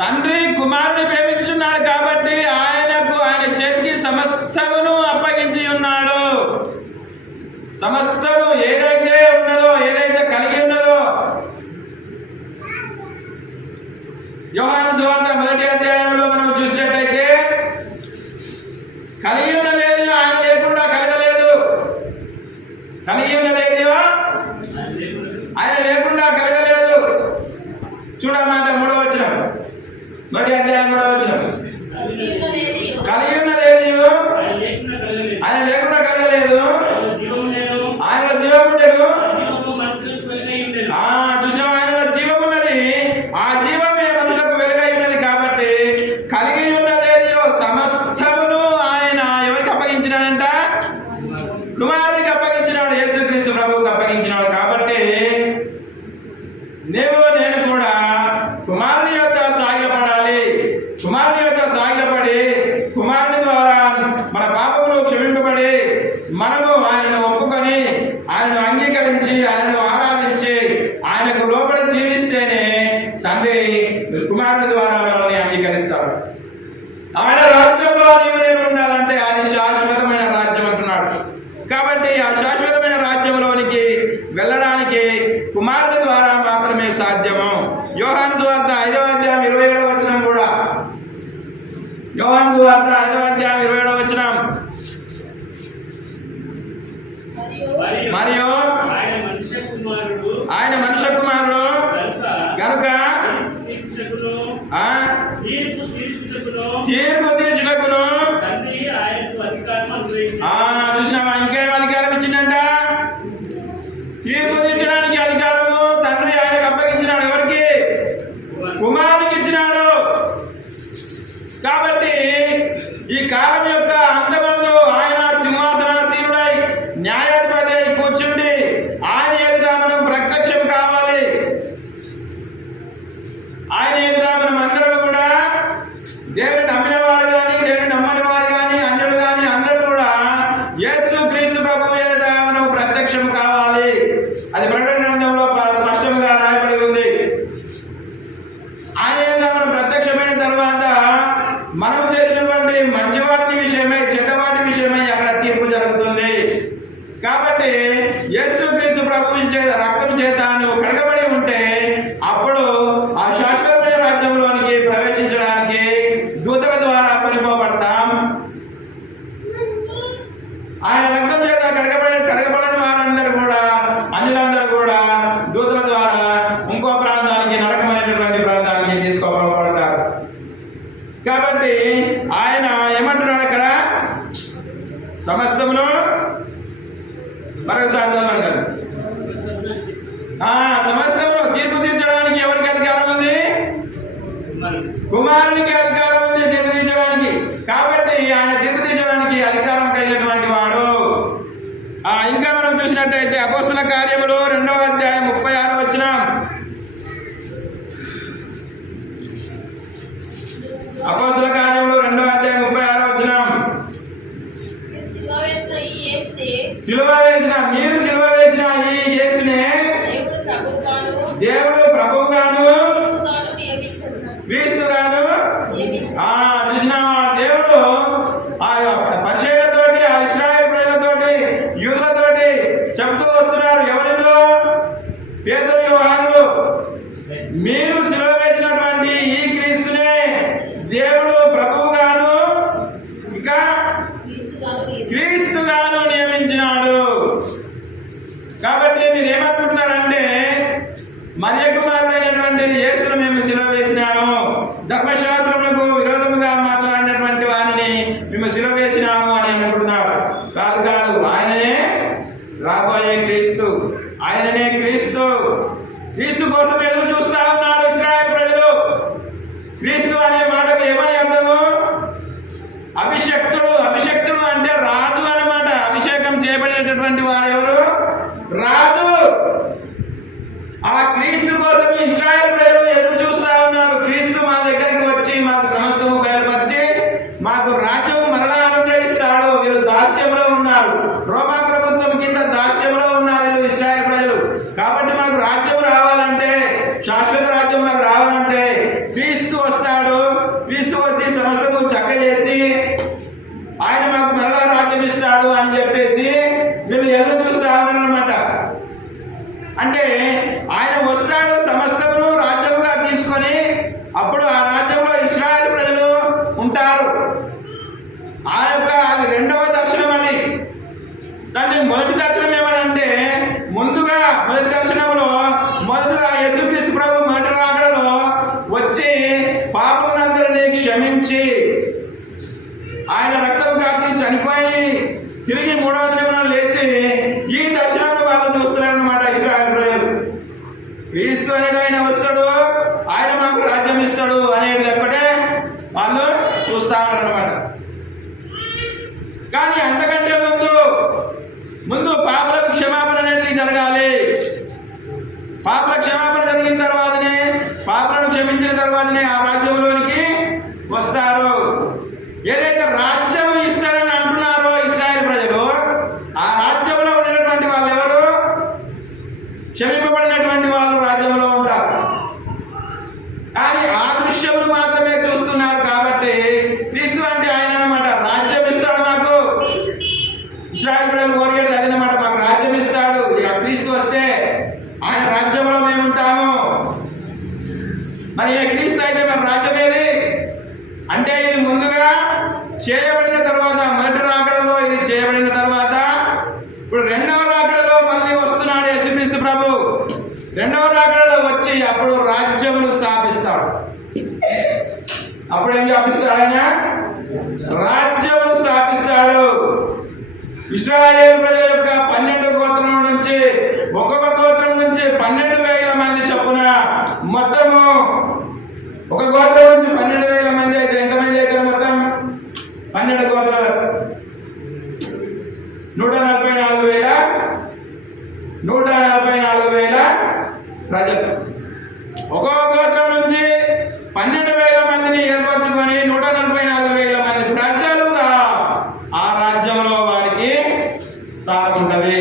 తండ్రి కుమారుని ప్రేమించున్నాడు కాబట్టి ఆయన చేతికి సమస్తమును అప్పగించి ఉన్నాడు. సమస్తము ఏదైతే ఉన్నదో, ఏదైతే కలిగి ఉన్నదో, యోహాను సువార్త 1వ అధ్యాయంలో మనం చూసినట్టయితే కలిగి ఉన్నదేదో ఆయన లేకుండా కలగలేదు. కలిగి ఉన్నదేదో ఆయన లేకుండా కలగలేదు. చూడమాట 3వ వచనం, 1వ అధ్యాయం 3వ వచనం. కలిగి ఉన్నదేదో ఆయన లేకుండా కలగలేదు. ఆయనలో జీవం ఉండేను. చూసాం, ఆయనలో జీవం ఉన్నది. ఆ జీవమే మనుషులకు వెలుగై ఉన్నది. కాబట్టి కలిగి ఉన్నదేదో సమస్తమును ఆయన ఎవరికి అప్పగించినాడంట? కుమారునికి అప్పగించినాడు. యేసుక్రీస్తు ప్రభువుకి అప్పగించినాడు. కాబట్టి నేను కూడా కుమారుని యొక్క సాగిలపడాలి. కుమారుని యొక్క సాగిలపడి కుమారుని ద్వారా మన పాపములు క్షమింపబడి మనము ఆయనను ఒప్పుకొని ఆయనను అంగీకరించి ఆయనను ఆరాధించి ఆయనకు లోబడి జీవిస్తేనే తండ్రి కుమారుని ద్వారా మనల్ని అంగీకరిస్తాడు. ఆయన రాజ్యంలో నేను ఉండాలంటే అది శాశ్వతమైన రాజ్యం అంటున్నాడు. కాబట్టి ఆ శాశ్వతమైన రాజ్యంలోనికి వెళ్ళ యోహాను సువార్త 5వ అధ్యాయం 27వ వచనం కూడా. యోహాను సువార్త 5వ అధ్యాయం 27వ వచనం. మరియు ఆయన మనుష్య కుమారుడు కనుక తీర్పు తీర్చుటకును చూసినావా, ఇంకేం అధికారం ఇచ్చిందంట? తీర్పు తీర్చడానికి అధికారము తండ్రి ఆయనకు అప్పగించినాడు. ఎవరికి? కుమారునికి ఇచ్చినాడు. కాబట్టి ఈ కాలం యొక్క అంతమందు ఆయన సింహాసనాసీనుడై న్యాయాధిపతి కూర్చుండి ఆయన ఎదుట మనం ప్రత్యక్షం కావాలి. ఆయన ఎదుట మనం అందరం కూడా, దేవుని నమ్మిన వారు కానీ దేవుని నమ్మని వారు కానీ అన్యులు కానీ అందరూ కూడా యేసు క్రీస్తు ప్రభువు ఎదుట మనం ప్రత్యక్షం కావాలి. అది ప్రకటన గ్రంథంలో స్పష్టంగా రాయబడి ఉంది. ఆయన ఎదుట మనం ప్రత్యక్షమైన తర్వాత మనం చేసినటువంటి మంచి వాటి విషయమై చెడ్డ వాటి విషయమై అక్కడ తీర్పు జరుగుతుంది. కాబట్టి యేసు క్రీస్తు ప్రభువు రక్తం చేత నువ్వు కడగబడి ఉంటే అప్పుడు ఆ శాశ్వతమైన రాజ్యంలోనికి ప్రవేశించడానికి దూతల ద్వారా కొనిపోబడతాం. ఆయన రక్తం చేత కడగబడిన వారందరూ కూడా, అన్యులందరూ కూడా దూతల ద్వారా ఇంకో ప్రాంతానికి, నరకమైనటువంటి ప్రాంతానికి తీసుకోబడతారు. కాబట్టి ఆయన ఏమంటున్నాడు అక్కడ? సమస్తమును మరొకసారి అంటారు. సమస్తమును తీర్పు తీర్చడానికి ఎవరికి అధికారం ఉంది? కుమారునికి అధికారం ఉంది తీర్పు తీర్చడానికి. కాబట్టి ఆయన తీర్పు తీర్చడానికి అధికారం కలిగినటువంటి వాడు. ఇంకా మనం చూసినట్టయితే అపోస్తల కార్యములు 2వ అధ్యాయం 36వ వచనం. అపోస్తల కార్యములు 2వ అధ్యాయం 36వ వచనం. మీరు సిలువ వేసిన ఈ యేసునే దేవుడు ప్రభువుగాను క్రీస్తుగాను చూసినావా? దేవుడు ఆ పరిచయులతోటి, ఆ ఇశ్రాయేలు ప్రజలతోటి, యూదులతోటి చెప్తూ వస్తున్నారు. ఎవరిలో? పేతురు, యోహానులు. మీరు సిలువ వేసినటువంటి ఈ క్రీస్తునే దేవుడు ప్రభువుగాను ఇంకా క్రీస్తుగాను నియమించినాడు. కాబట్టి మీరు ఏమనుకుంటున్నారంటే మరియ కుమారుడైనటువంటి యేసును మేము సిలువ వేసినాము, ధర్మశాస్త్రములకు విరోధముగా మాట్లాడినటువంటి వారిని మేము సిలువ వేసినాము అని అనుకుంటున్నారు. కాదు కాదు, ఆయననే రాబోయే క్రీస్తు. ఆయననే క్రీస్తు. క్రీస్తు కోసం ఎదురు చూస్తా ఉన్నారు ఇశ్రాయేలు ప్రజలు. క్రీస్తు అనే మాటకు ఏమని అర్థము? అభిషక్తుడు. అభిషక్తుడు అంటే రాజు అన్నమాట. అభిషేకం చేయబడినటువంటి వారు ఎవరు? రాజు. ఆ క్రీస్తు కోసం ఇశ్రాయేలు ప్రజలు ఎదురు చూస్తా ఉన్నారు. క్రీస్తు మా దగ్గరికి వచ్చి మాకు సమస్తము బయలుపరిచి మాకు రాజ్యం మరలా అనుగ్రహిస్తాడు. వీళ్ళు దాస్యంలో ఉన్నారు, రోమా ప్రభుత్వం కింద దాస్యంలో ఉన్నారు వీళ్ళు ఇశ్రాయేలు ప్రజలు. కాబట్టి మనకు రాజ్యం రావాలంటే, శాశ్వత రాజ్యం మనకు రావాలంటే క్రీస్తు వస్తాడు. క్రీస్తు వచ్చి సమస్తము చక్క చేసి ఆయన మాకు మరలా రాజ్యం ఇస్తాడు అని చెప్పేసి వీళ్ళు ఎదురు చూస్తా ఉన్నారనమాట. అంటే ఆయన వస్తాడు, సమస్తమును రాజ్యముగా తీసుకొని అప్పుడు ఆ రాజ్యంలో ఇశ్రాయేలు ప్రజలు ఉంటారు. ఆ యొక్క అది రెండవ దర్శనం. అది దాన్ని మొదటి దర్శనం ఏమనంటే, ముందుగా మొదటి దర్శనంలో మొదటి యేసుక్రీస్తు ప్రభు మొదటి రాకడలో వచ్చి పాపమునందరినీ క్షమించి ఆయన రక్తం కాచి చనిపోయి తిరిగి 3వ దినమున లేచి ఈ దర్శనాన్ని వాళ్ళు చూస్తున్నారన్నమాట ఇశ్రాయేలు ప్రజలు. క్రీస్తు అనేది ఆయన వస్తాడు, ఆయన మాకు రాజ్యం ఇస్తాడు అనేది ఒక్కటే వాళ్ళు చూస్తా ఉన్నారన్నమాట. కానీ అంతకంటే ముందు పాపలకు క్షమాపణ అనేది జరగాలి. పాపల క్షమాపణ జరిగిన తర్వాతనే, పాపలను క్షమించిన తర్వాతనే ఆ రాజ్యంలోనికి వస్తారు. ఏదైతే రాజ్యం ఇస్తారని అంటున్నారో ఇశ్రాయేలు ప్రజలు, ఆ రాజ్యంలో ఉన్నటువంటి వాళ్ళు ఎవరు? క్షమింపబడినటువంటి వాళ్ళు రాజ్యంలో ఉంటారు. కానీ ఆ దృశ్యములు మాత్రమే చూస్తున్నారు. కాబట్టి క్రీస్తు అంటే ఆయన అన్నమాట. రాజ్యం ఇస్తాడు మాకు. ఇశ్రాయేలు ప్రజలు కోరికేది అదనమాట, మాకు రాజ్యం ఇస్తాడు. క్రీస్తు వస్తే ఆయన రాజ్యంలో మేము ఉంటాము. మరి ఈయన క్రీస్తు అయితే మరి రాజ్యం ఏది అంటే ఇది ముందుగా చేయబడిన తర్వాత, మొదటి రాకడలో ఇది చేయబడిన తర్వాత ఇప్పుడు రెండవ రాకడలో మళ్ళీ వస్తున్నాడు యేసుక్రీస్తు ప్రభు. రెండవ రాకడలో వచ్చి అప్పుడు రాజ్యమును స్థాపిస్తాడు. అప్పుడు ఏం స్థాపిస్తాడు ఆయన? రాజ్యమును స్థాపిస్తాడు. ఇశ్రాయేలు ప్రజల యొక్క 12 గోత్రం నుంచి ఒక్కొక్క గోత్రం నుంచి 12,000 మంది చొప్పున, మొత్తము ఒక గోత్రం నుంచి 12,000 మంది అయితే ఎంతమంది అవుతారు? మొత్తం 12 గోత్రాలు 144,000 ప్రజలు. ఒక్కొక్క గోత్రం నుంచి 12,000 మందిని ఏర్పరచుకొని 144,000 మంది ప్రజలుగా ఆ రాజ్యంలో వారికి స్థానం ఉన్నది.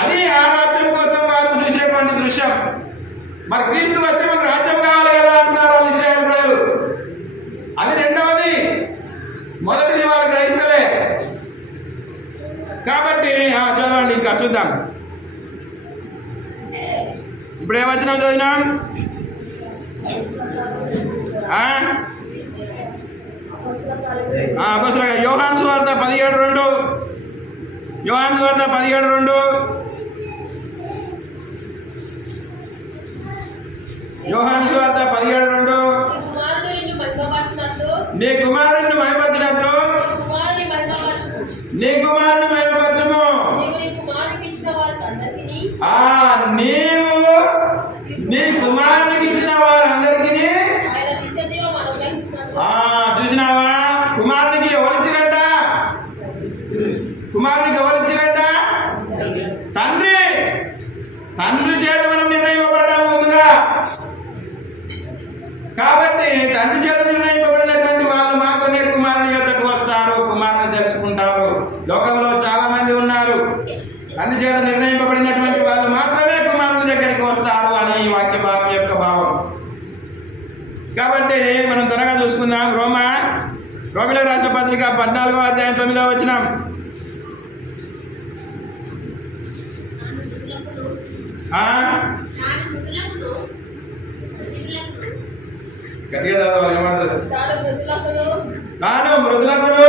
అది ఆ రాజ్యం కోసం వారు చూసినటువంటి దృశ్యం. మరి క్రీస్తు వస్తే మనకు రాజ్యం కావాలి కదా అంటున్నారు వాళ్ళు ఇశ్రాయేలు ప్రజలు. అది రెండవది. మొదటిది వాళ్ళు గ్రహిస్తలే. కాబట్టి చదవండి, ఇంకా చూద్దాం. ఇప్పుడు ఏ వచనం చదివినాం? యోహాను సువార్త 17:2. యోహాను సువార్త 17:2. యోహాను సువార్త 17:2. నీ కుమారుడిని మహిమపరచినట్లు నీ కుమారుని మహిమపరచుము. నీవు నీ కుమారునికి ఇచ్చిన వారందరికీ చూసినావా? కుమారునికి ఎవరిచ్చినట్ట? కుమారునికి ఎవరిచ్చినట్ట? తండ్రి. తండ్రి చేత మనం నిర్ణయింపబడ్డాము ముందుగా. కాబట్టి తండ్రి చేత నిర్ణయింపబడినటువంటి వాళ్ళు మాత్రమే కుమారుని యొద్దకు వస్తారు, కుమారుని తెలుసుకుంటారు. లోకంలో చాలా మంది ఉన్నారు, తండ్రి చేత నిర్ణయింపబడినటువంటి వాళ్ళు మాత్రమే కుమారుని దగ్గరికి వస్తారు అని ఈ వాక్య భావం యొక్క భావం. కాబట్టి మనం త్వరగా చూసుకుందాం. రోమిలకు రాసిన పత్రిక 14వ అధ్యాయం 9వ వచనం. తాను మృదులకును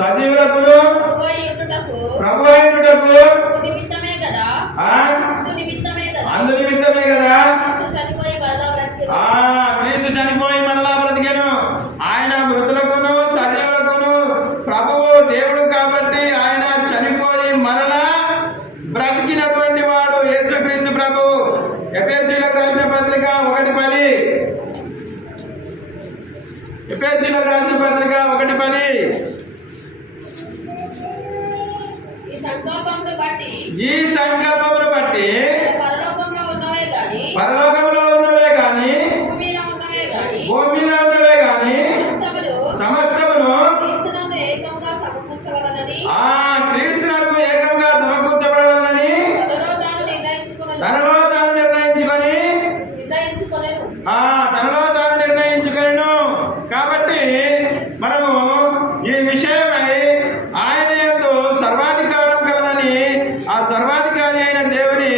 సజీవులకును ప్రభు అయినటకు అందు నిమిత్తమే కదా క్రీస్తు చనిపోయి మరలా బ్రతికెను. ఆయన మృతులకును సజీవులకును ప్రభువు దేవుడు కాబట్టి ఆయన చనిపోయి మరలా బ్రతికినటువంటి వాడు యేసుక్రీస్తు ప్రభు. ఎఫెసీయులకు రాసిన పత్రిక 1:10. ఎఫెసీయులకు రాసిన పత్రిక 1:10. ఈ సంకల్పమును బట్టి పరలోకంలో ఉన్నవే గాని భూమి మీద ఉన్నవే గాని సమస్తమును క్రీస్తునకు ఏకంగా సమకూర్చబడాలని తనలో తాను నిర్ణయించుకొనెను. కాబట్టి మనము ఈ విషయమై ఆయన యందు సర్వాధికారం కలదని, ఆ సర్వాధికారి అయిన దేవుని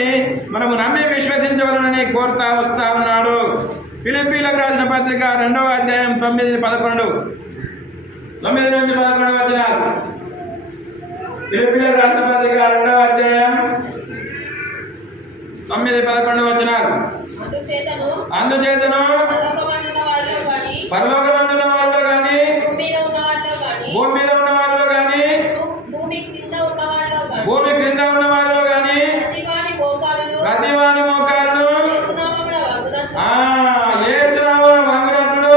మనము నమ్మి విశ్వసించవలనని కోరుతా వస్తా ఉన్నాడు. ఫిలిప్పీలకు రాసిన పత్రిక 2వ అధ్యాయం 9-11. 9-11 వచనాలు. ఫిలిప్పీలకు రాసిన పత్రిక 2వ అధ్యాయం 9-11 వచనాలు. అందుచేతను పరలోకమందున్న వారిలో గాని భూమి మీద ఉన్న వారిలో గాని భూమి క్రింద ఉన్న వారిలో గాని ప్రతివాని మోకాలను యేసునామమున వంగునట్లు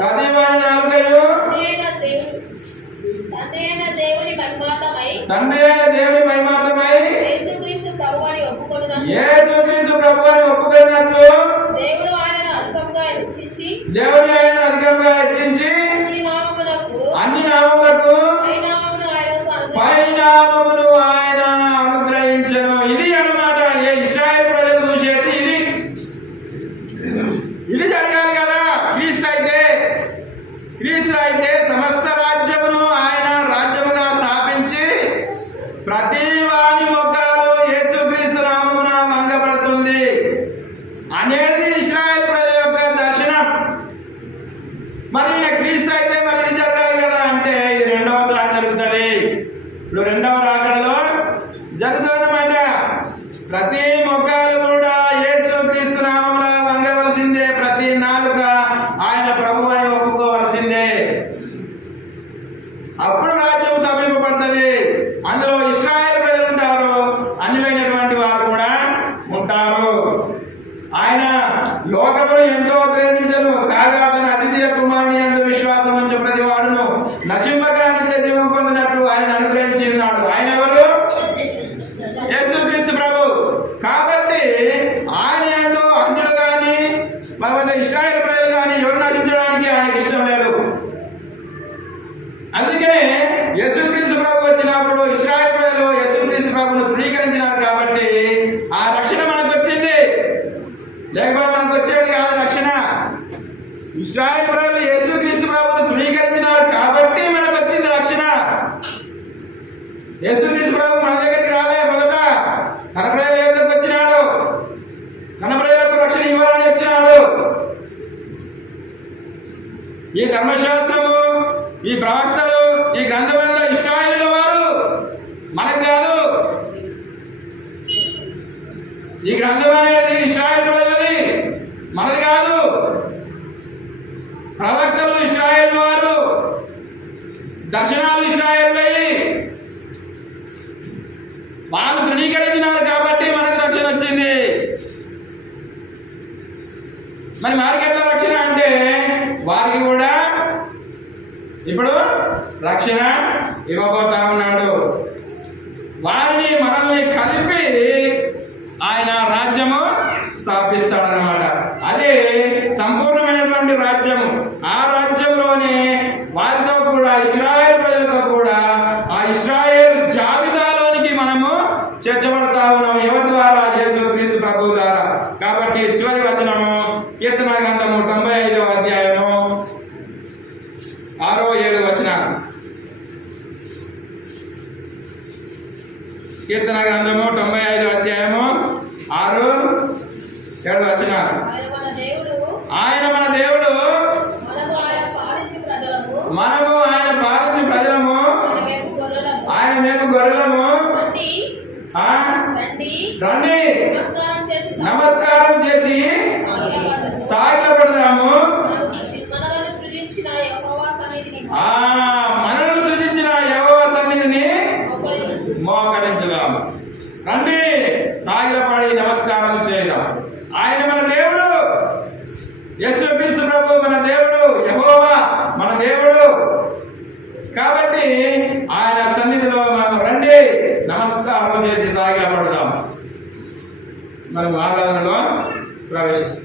ప్రతివాని నాలుకయు తండ్రి అయిన దేవుని మహిమార్థమై యేసుక్రీస్తు ప్రభువుని ఒప్పుకొన్నట్లు దేవుడు ఆయనను అధికంగా హెచ్చించి అన్ని నామములకు పైనామమును ఆయన అనుగ్రహించెను. ఇది అన్నమాట ఇశ్రాయేలు ప్రజలు చూసేది. ఇది జరగాలి కదా. క్రీస్తు అయితే సమస్త రాజ్యమును ఆయన రాజ్యముగా స్థాపించి ప్రతి వాని మొక్కలు యేసుక్రీస్తు నామమున వంగబడుతుంది. జరుగుతుందన్నమాట. ప్రతి మొక్కలు కూడా యేసుక్రీస్తు నామమున వంగవలసిందే, ప్రతి నాలుక ఆయన ప్రభు అని ఒప్పుకోవలసిందే. అప్పుడు రాజ్యం సమీపపడుతుంది. అందులో ఇశ్రాయేలు ప్రజలు ఉంటారు, అన్యులైనటువంటి వారు కూడా ఉంటారు. ఆయన లోకమును ఎంతో ప్రేమించను, కాగా తన అతిథియ కుమారుని యందు విశ్వాసం ఉంచు ప్రతి వాడును నశింపక నిత్య జీవం పొందినట్లు ఆయన అనుగ్రహించి ఉన్నాడు. ఆయన ఎవరు? యేసుక్రీస్తు ప్రభు. కాబట్టి ఆయన యందు అన్యులు కానీ మన ఇశ్రాయేలు ప్రజలు కానీ ఎవరు నశించడానికి ఆయనకి ఇష్టం లేదు. అందుకనే యేసుక్రీస్తు ప్రభు వచ్చినప్పుడు ఇశ్రాయేలు ప్రజలు యేసుక్రీస్తు ప్రభును ధృవీకరించినారు కాబట్టి ఆ రక్షణ మనకు వచ్చింది. లేకపోతే మనకు వచ్చేది కాదు రక్షణ. ఇశ్రాయేలు ప్రజలు యేసుక్రీస్తు ప్రభును ధృవీకరించినారు కాబట్టి మనకు వచ్చింది రక్షణ. యేసుక్రీస్తు ప్రభు మన దగ్గరికి రాలే, మొదట తన ప్రజల యొద్దకు వచ్చినాడు, తన ప్రజలకు రక్షణ ఇవ్వాలని వచ్చినాడు. ఈ ధర్మశాస్త్రము, ఈ ప్రవక్తలు, ఈ గ్రంథమంతా ఇశ్రాయేలు వారు, మనకు కాదు. ఈ గ్రంథం అనేది ఇశ్రాయేలు ప్రజలది, మనది కాదు. ప్రవక్తలు ఇశ్రాయేలు వారు, దర్శనాలు ఇశ్రాయేలువి. వాళ్ళు ధృవీకరించినారు కాబట్టి మనకు రక్షణ వచ్చింది. మరి వారికి ఎట్లా రక్షణ అంటే వారికి కూడా ఇప్పుడు రక్షణ ఇవ్వబోతా ఉన్నాడు. వారిని మనల్ని కలిపి ఆయన రాజ్యము స్థాపిస్తాడనమాట. అదే సంపూర్ణమైనటువంటి రాజ్యము. ఆ రాజ్యంలోనే వారితో కూడా ఇశ్రాయేలు ప్రజలతో కూడా ఆ ఇశ్రాయేలు జాబితాలోనికి మనము చేర్చబడతా ఉన్నాం. ఎవరి ద్వారా? యేసుక్రీస్తు ప్రభు ద్వారా. కాబట్టి చివరి వచనము కీర్తన గ్రంథము 95వ అధ్యాయము 6-7 వచనాలు. కీర్తన గ్రంథము 95వ అధ్యాయము 6-7 వచనాలు. ఆయన మన దేవుడు, మనము ఆయన పాలించు ప్రజలము, ఆయన మేము గొర్రెలము. రండి నమస్కారం చేసి సాగిలపడదాము. మనల్ని సృజించిన యెహోవా సన్నిధిని మోకరించుదాము. రండి సాగిలపడి నమస్కారం చేద్దాం. ఆయన మన దేవుడు, యేసుక్రీస్తు ప్రభు మన దేవుడు, యెహోవా మన దేవుడు. కాబట్టి ఆయన సన్నిధిలో మనం రండి నమస్కారం చేసి సాగిలపడదాం. మనం ఆరాధనలో ప్రవేశిస్తాం.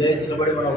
లేచినబడి మనం